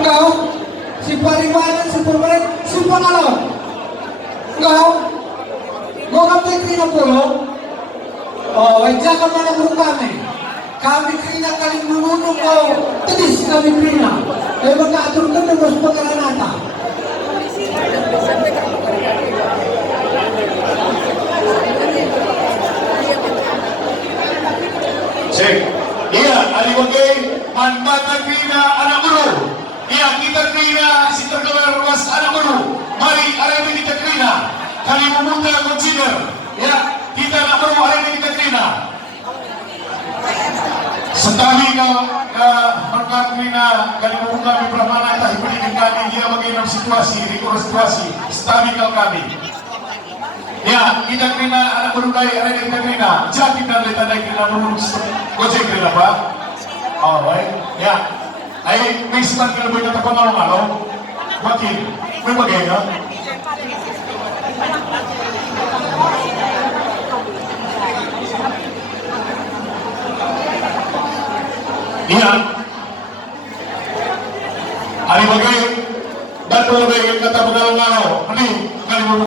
Engkau, si pariwanan, si pemain, si pangalon. Engkau, mau kapit kina pulong. Oh, wajah ka man ang kami. Kami kina kaling nununong ko. Tadis kami kina. Kaya magkaatur ka na mas pagkaranata. Cek. Iya, aliwagay, manbata kina anak guru. Iya, kita kina si tergelar ruas anak guru. Mari arami kita kina. Kali memuda consider. Ya, kita anak guru arami kita kina. Setali ka kina kali memuda kami pramana tahi pendidik kami dia bagaimana situasi, rekor situasi. Setali kami. Ya, kita kena anak berudai ada kita kena. Jadi kita lihat ada kita menurut gojek kena apa? Alright, ya. Ay, may sitan kena boleh kata pengalaman, makin, may bagaimana? Iya. Ay bagay, dan boleh kata pengalaman